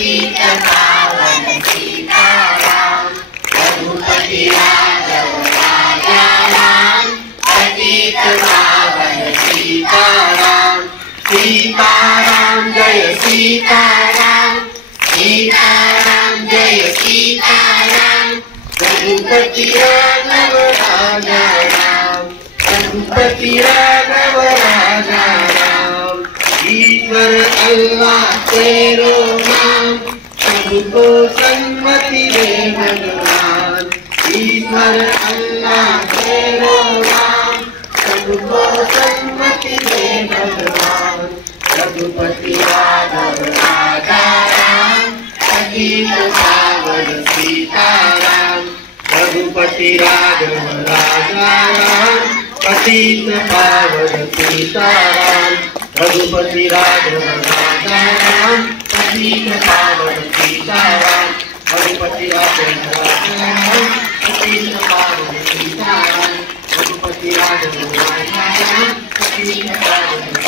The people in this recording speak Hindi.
पतित पावन सीताराम, रघुपति राघव राजा राम, पतित पावन सीताराम। सीताराम जय सीताराम, सीताराम जय सीताराम, रघुपति राघव राजा राम, रघुपति राघव राजा राम। ईश्वर अल्लाह तेरो नाम, सबको सन्मति दे भगवान। ईश्वर अल्लाह तेरो नाम, सबको सन्मति दे भगवान। रघुपति राघव राजा राम, पतित पावन सीताराम, रघुपति राघव राजा राम, पतित पावन सीताराम, रघुपति राघव राजा राम, पतित पावन सीताराम, रघुपति राघव राजा राम, पतित पावन सीताराम, रघुपति राघव राजा राम, पतित पावन